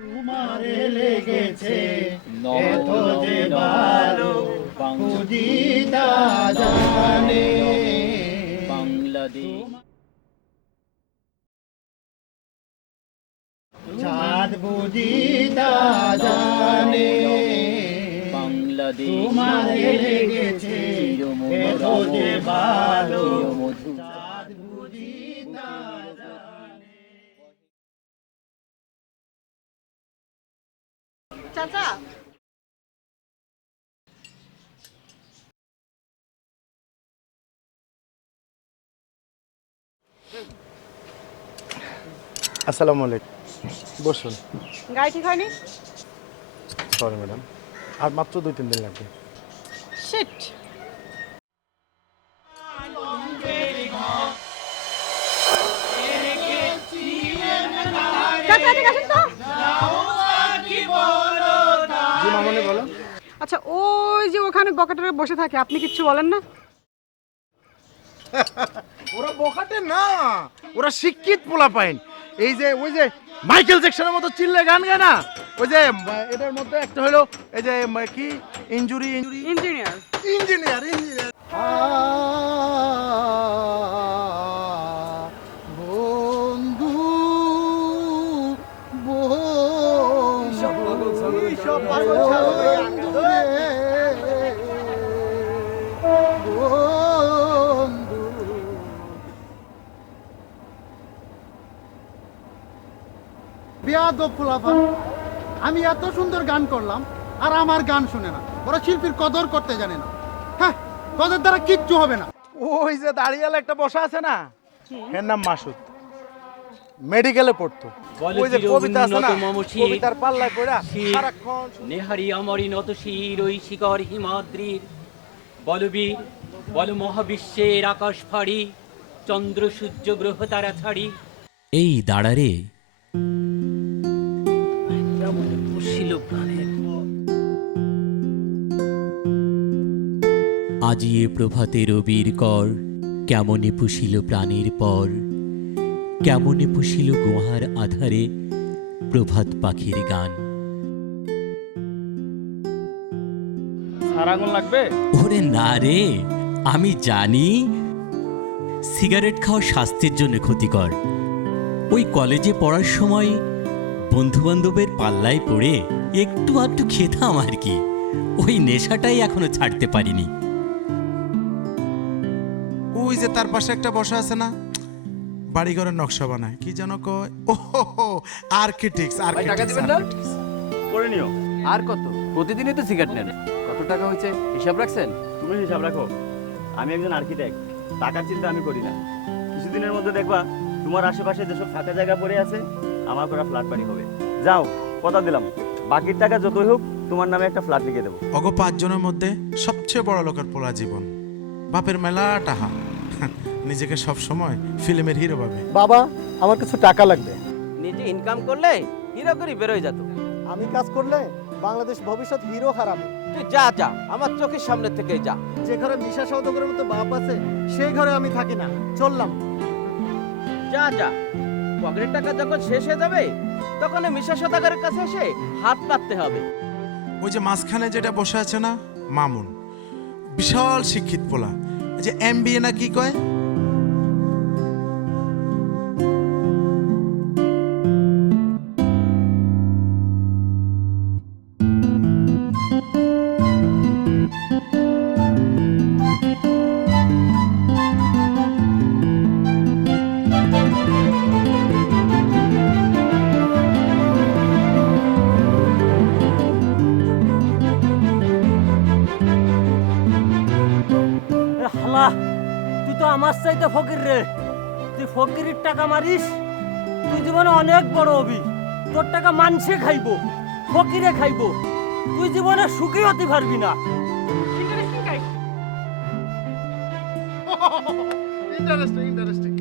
তোমারে লেগেছে এত যে ভালো বুঝিতা জানে বাংলাদেশ চাঁদ বুঝিতা জানে বাংলাদেশ তোমারে লেগেছে এত যে ভালো মধু চাঁদ বুঝিতা জানে। চাচা আসসালামু আলাইকুম। বসুন। গাড়ি ঠিক হয়নি? সরি ম্যাডাম, আর মাত্র 2-3 দিন লাগবে। শিট। চাচা এদিকে আসেন তো। জি মামনি বলো। আচ্ছা ওই যে ওখানে বকাটারে বসে থাকে, আপনি কিচ্ছু বলেন না? ওরা বখাটে না, ওরা শিক্ষিত পোলা পাইন। এই যে ওই যে মাইকেল জ্যাকসনের মতো চিল্লে গান গায় না, ওই যে এটার মধ্যে একটা হলো এই যে কি ইনজুরি ইঞ্জিনিয়ার। ইঞ্জিনিয়ার বন্ধু বেয়াদব পোলাপান, আমি এত সুন্দর গান করলাম আর আমার গান শুনে না। ওরা শিল্পীর কদর করতে জানে না। হ্যাঁ, কদর দ্বারা কিচ্ছু হবে না। ওই যে দাঁড়িয়াল একটা বসা আছে না, এর নাম মাসুদ, মেডিকেলে পড়তো। ওই যে কবিতা আছে না, কবিতার পাল্লায় পড়া সারাক্ষণ নেহারি আমারি নত শির ওই শিকর হিমাদ্রির বলবীর বল মহাবিশ্বের আকাশ ফাড়ি চন্দ্র সূর্য গ্রহ তারা ছাড়ি এই দাঁড়ারে পুষিল প্রাণের আজি এ প্রভাতে রবির কর কেমনে পুষিল প্রাণের পর কেমনে পুষিল গুহার আধারে প্রভাত পাখির গান। আগুন লাগবে? ওরে না রে, আমি জানি সিগারেট খাওয়া স্বাস্থ্যের জন্য ক্ষতিকর। ওই কলেজে পড়ার সময় বন্ধু বান্ধবের পাল্লায় পড়ে একটু আধটু খেতাম আর কি, ওই নেশাটাই এখনো ছাড়তে পারিনি। ওই যে তার পাশে একটা বসা আছে না, বাড়িঘরের নকশা বানায়, কি যেন কয়, ও আর্কিটেক্টস। টাকা দিবেন না? করে নিও। আর কত? প্রতিদিনই তো সিগারেট নেন। কত টাকা হয়েছে হিসাব রাখছেন? তুমি হিসাব রাখো, আমি একজন আর্কিটেক্ট, টাকার চিন্তা আমি করি না। কিছুদিনের মধ্যে দেখবা তোমার আশেপাশে যেসব ফাঁকা জায়গা পড়ে আছে আমার করা ফ্ল্যাট বাড়ি হবে। যাও, কথা দিলাম, বাকির টাকা যতই হোক তোমার নামে একটা ফ্ল্যাট লিখে দেবো। অগ 5 জনের মধ্যে সবচেয়ে বড় লোকের পোলা জীবন, বাপের মেলা টাহা, নিজেকে সব সময় ফিল্মের হিরো ভাবে। বাবা, আমার কিছু টাকা লাগবে। নিজে ইনকাম করলে হিরো করে বেরোয় যেত। আমি কাজ করলে বাংলাদেশ ভবিষ্যৎ হিরো হারাবে। তুই যা যা, আমার চোখের সামনে থেকে যা। যে ঘরে মিশা সওদাগরের মতো বাপ আছে সেই ঘরে আমি থাকি না। চললাম। যা যা, পকেটের টাকা যখন শেষ হয়ে যাবে তখন মিশা সদাগরের কাছে এসে হাত পাততে হবে। ওই যে মাঝখানে যেটা বসে আছে না, মামুন, বিশাল শিক্ষিত পোলা, এই যে MBA না কি কয়, হালা, তুই তো আমার চাইতে ফকির রে। তুই ফকিরের টাকা মারিস, তুই জীবনে অনেক বড় হবি। তোর টাকা মানসে খাইবো, ফকিরে খাইবো, তুই জীবনে সুখী হতে পারবি না। ইন্টারেস্টিং।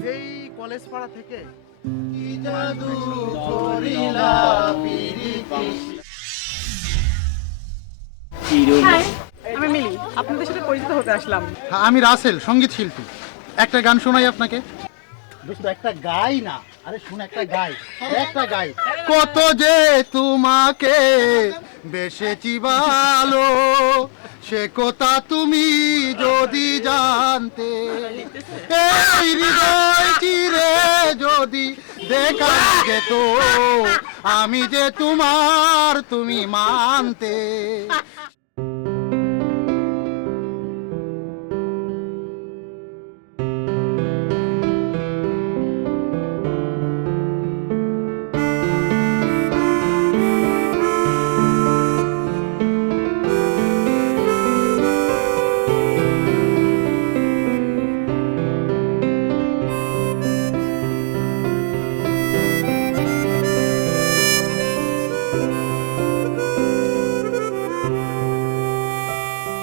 সেই কলেজ পাড়া থেকে কি জাদু করিলা পিরিতি। হাই, আমি মিলি, আপনাদের সাথে পরিচিত হতে আসলাম। আমি রাসেল, সঙ্গীত শিল্পী। একটা গান শোনাই আপনাকে। দোস্ত একটা গাই না, আরে শুন একটা গাই, একটা গাই। কত যে তোমাকে বেশেছি ভালো, সে কথা তুমি যদি জানতে, এই হৃদয় চিরে যদি দেখা যেত, আমি যে তোমার তুমি মানতে।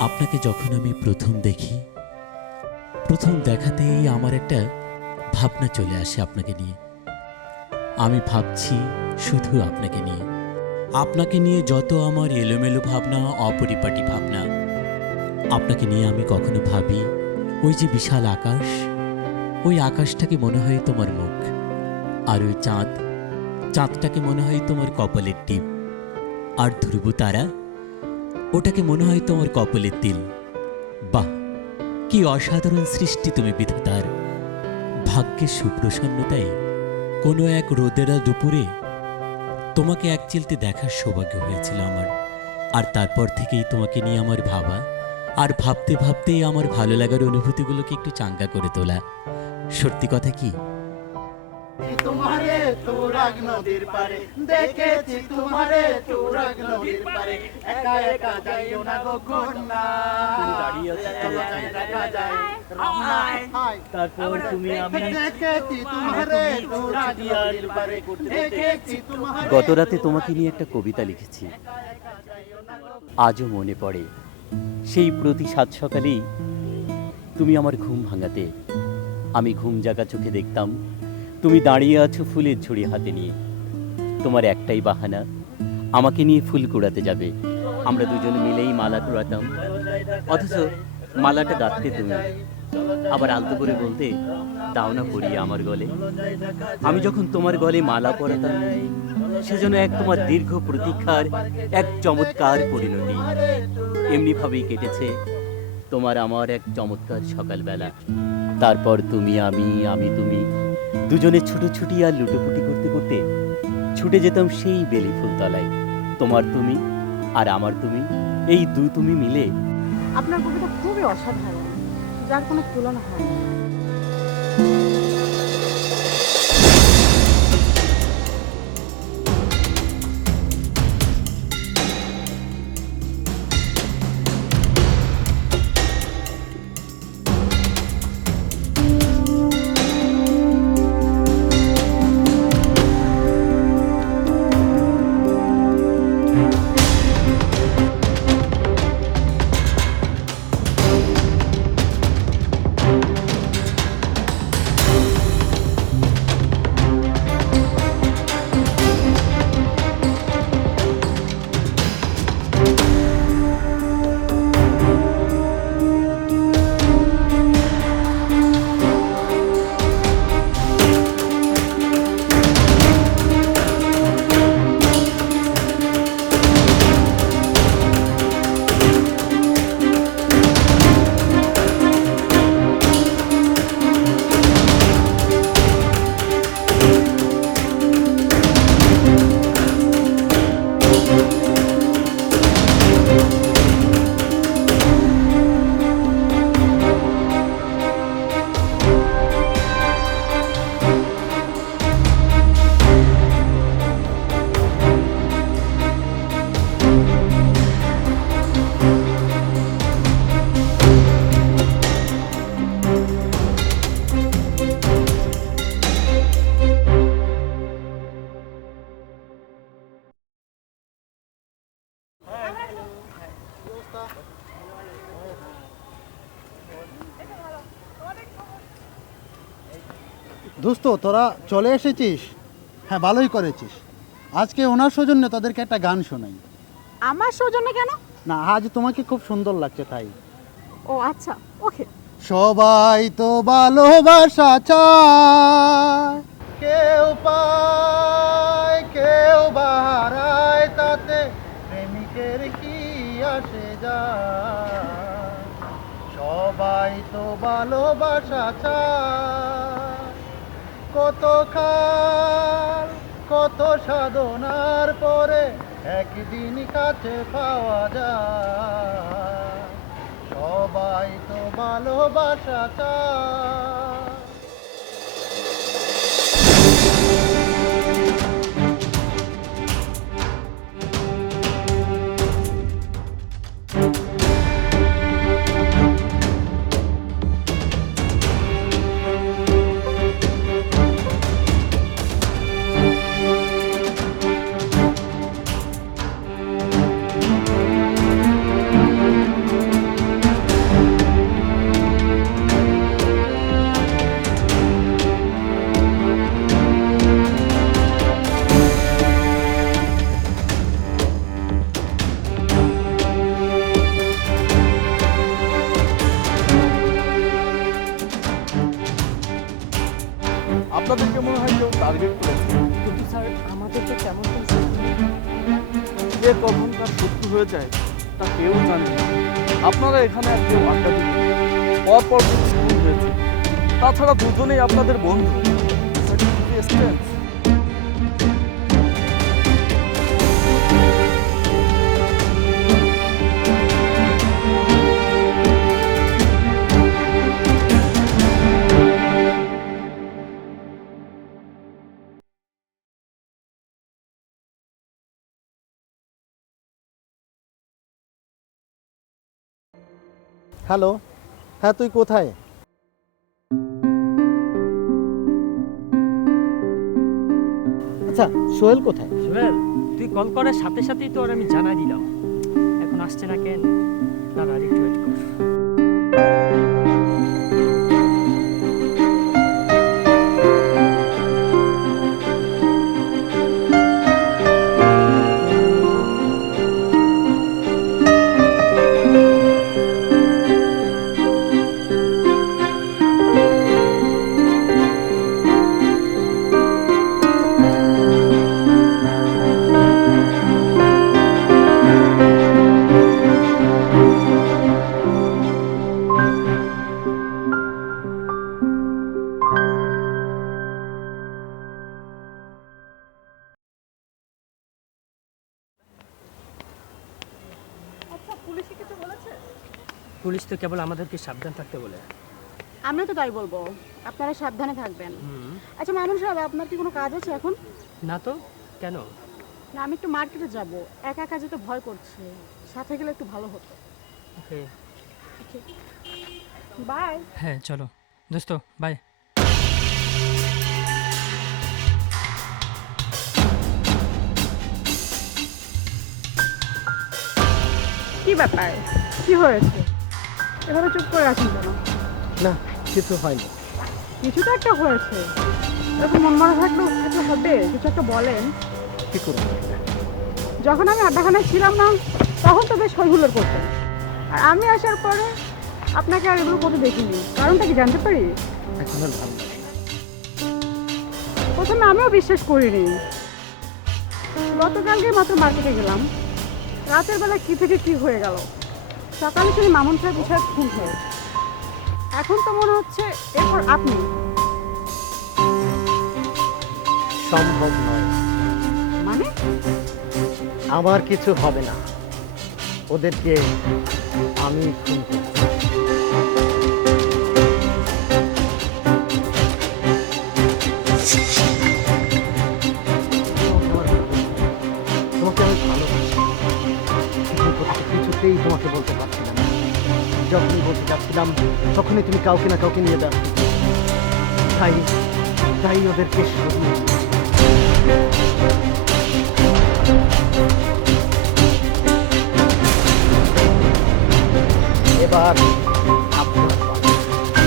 আপনাকে যখন আমি প্রথম দেখি, প্রথম দেখাতেই আমার একটা ভাবনা চলে আসে আপনাকে নিয়ে। আমি ভাবছি শুধু আপনাকে নিয়ে। আপনাকে নিয়ে যত আমার এলোমেলো ভাবনা, অপরিপাটি ভাবনা, আপনাকে নিয়ে আমি কখনো ভাবি ওই যে বিশাল আকাশ, ওই আকাশটাকে মনে হয় তোমার মুখ, আর ওই চাঁদ, চাঁদটাকে মনে হয় তোমার কপালের টিপ, আর ধ্রুব তারা, ওটাকে মনে হয় তোমার কপালের তিল। বাহ, কি অসাধারণ সৃষ্টি তুমি বিধাতার! ভাগ্যের সুপ্রসন্নতায় কোনো এক রোদেরা দুপুরে তোমাকে এক চিলতে দেখার সৌভাগ্য হয়েছিল আমার। আর তারপর থেকেই তোমাকে নিয়ে আমার ভাবা, আর ভাবতে ভাবতেই আমার ভালো লাগার অনুভূতিগুলোকে একটু চাঙ্গা করে তোলা। সত্যি কথা কি, তোমারে তুরাগ নদীর পারে দেখেছি, তোমারে তুরাগ নদীর পারে একা একা যাইও না গো কন্যা, দেখা যায় রমনায়, তারপর তুমি আমি দেখেছি তোমারে তুরাগ নদীর পারে দেখেছি তোমারে। গত রাতে তোমাকে নিয়ে একটা কবিতা লিখেছি, আজও মনে পড়ে। সেই প্রতি সাত সকালেই তুমি আমার ঘুম ভাঙাতে, আমি ঘুম জাগা চোখে দেখতাম তুমি দাঁড়িয়ে আছো ফুলের ঝুড়ি হাতে নিয়ে। তোমার একটাই বাহানা, আমাকে নিয়ে ফুল কুড়াতে যাবে। আমরা দুজনে মিলেই মালা কুড়াতাম, অথচ মালাটা গাঁথতে তুমি, আবার আলতো করে বলতে, দাও না পরিয়ে আমার গলে। আমি যখন তোমার গলে মালা পরাতাম, সেজন্য এক তোমার দীর্ঘ প্রতীক্ষার এক চমৎকার পরিণতি। এমনিভাবেই কেটেছে তোমার আমার এক চমৎকার সকালবেলা। তারপর তুমি, আমি তুমি দুজনে ছুটোছুটি আর লুটোপুটি করতে করতে ছুটে যেতাম সেই বেলি ফুলতলায়। তোমার তুমি আর আমার তুমি, এই দুই তুমি মিলে। আপনার কবিতা খুবই অসাধারণ, যার কোনো তুলনা হয় না। দোস্ত তোরা চলে এসেছিস, হ্যাঁ ভালোই করেছিস। আজকে ওনার সৌজন্যে তাদেরকে একটা গান শোনাই। আমার সৌজন্য কেন? না, আজ তোমাকে খুব সুন্দর লাগছে তাই। ও আচ্ছা, ওকে সবাই তো ভালোবাসা চায়, কেউ পায় কেউ বাহারায়, তাতে প্রেমিকের কি আসে যায়। সবাই তো ভালোবাসা চায়, কত কাল কত সাধনার পরে একদিন কাছে পাওয়া যায়। সবাই তো ভালোবাসা চায়। আপনাদেরকে মনে হয় কেউ টার্গেট করেছে। কিন্তু স্যার আমাদের তো তেমন কোনো কে কখন তার শত্রু হয়ে যায় তা কেউ জানে না। আপনারা এখানে আর কেউ আড্ডা দিবেন, পরপর শুরু হয়েছে। তাছাড়া দুজনেই আপনাদের বন্ধু। স্ট্রেঞ্জ। হ্যালো, হ্যাঁ তুই কোথায়? আচ্ছা সোহেল কোথায়? সোহেল, তুই কল করার সাথে সাথেই তো আমি জানাই দিলাম। এখন আসছে না কেন? দাঁড়া একটু ওয়েট কর। পুলিশ তো কেবল আমাদেরকে সাবধান থাকতে বলে। আমরা তো তাই বলবো, আপনারা সাবধানে থাকবেন। আচ্ছা মামুন সাহেব, আপনার কি কোনো কাজ আছে এখন? না তো, কেন? না, আমি একটু মার্কেটে যাব, একা একা যেতে ভয় করছে, সাথে গেলে একটু ভালো হতো। ওকে, বাই। হ্যাঁ চলো দোস্ত, বাই। কি ব্যাপার, কি হয়েছে? এভাবে চুপ করে আছেন কেন? না কিছু হয়নি। কিছু তো একটা হয়েছে, এরকম মন মরা থাকলেও থাকলে হবে, কিছু একটা বলেন। কি করবো? যখন আমি আড্ডাখানায় ছিলাম না, তখন তো বেশ হইহুল্লোর করতেন, আর আমি আসার পরে আপনাকে আর এগুলো করতে দেখিনি। কারণটা কি জানতে পারি? এখন আর ভালো লাগে। প্রথমে আমিও বিশ্বাস করিনি। গতকালকে মাত্র মার্কেটে গেলাম, রাতের বেলা কি থেকে কি হয়ে গেল। সকালে শুনি মামুন সাহেব বিষয়ে খুন হয়ে। এখন তো মনে হচ্ছে এরপর আপনি। সম্ভব নয়। মানে? আমার কিছু হবে না, ওদেরকে আমি খুন করব। তোমাকে আমি ভালোবাসি, কিছুতেই তোমাকে বলতে পারছিলাম না। যখনই বলতে চাচ্ছিলাম তখনই তুমি কাউকে না কাউকে নিয়ে যাচ্ছ। তাই তাই ওদেরকে সরিয়ে এবার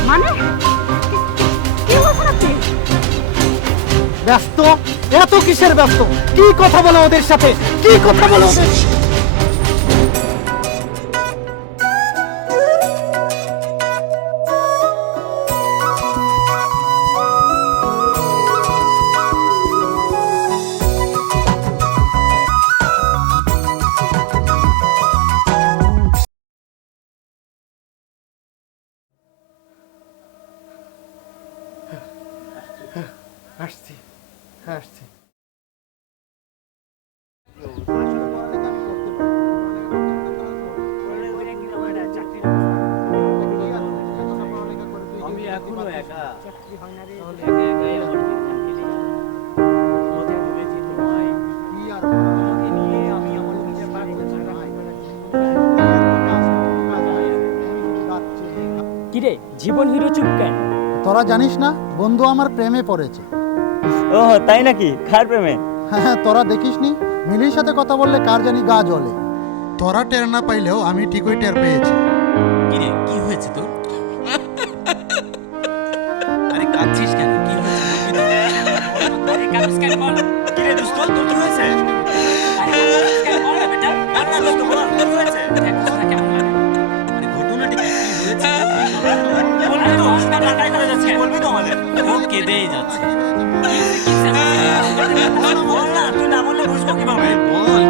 মানে কি বলছেন আপনি? ব্যস্ত? এত কিসের ব্যস্ত? কি কথা বলো ওদের সাথে? কি কথা বলো ওদের? কিরে জীবন হিরো চুপ কেন? তোরা জানিস না বন্ধু আমার প্রেমে পড়েছে। ও তাই নাকি? কার প্রেমে? হ্যাঁ, তোরা দেখিসনি মিলির সাথে কথা বললে কার জানি গা জ্বলে। তোরা টের না পাইলেও আমি ঠিকই টের পেয়েছি। কিরে কি হয়েছে তোর? আরে কাঁদছিস কেন? কি হয়েছে বলবি তো? আরে কামিজ কেন বল? কিরে দোস্ত তোর কি হয়েছে? আরে কামিজ কেন বল না বেটা? বল না দোস্ত বল কি হয়েছে? দেখছ না কেমন লাগে? আরে ঘটনাটা কি হয়েছে? বলবি তো? না ঢাকায় করে যাচ্ছে বলবি তো আমাদের? ও কেঁদেই যাচ্ছে। বল না, তুই না বললে বুঝবো কিভাবে? বল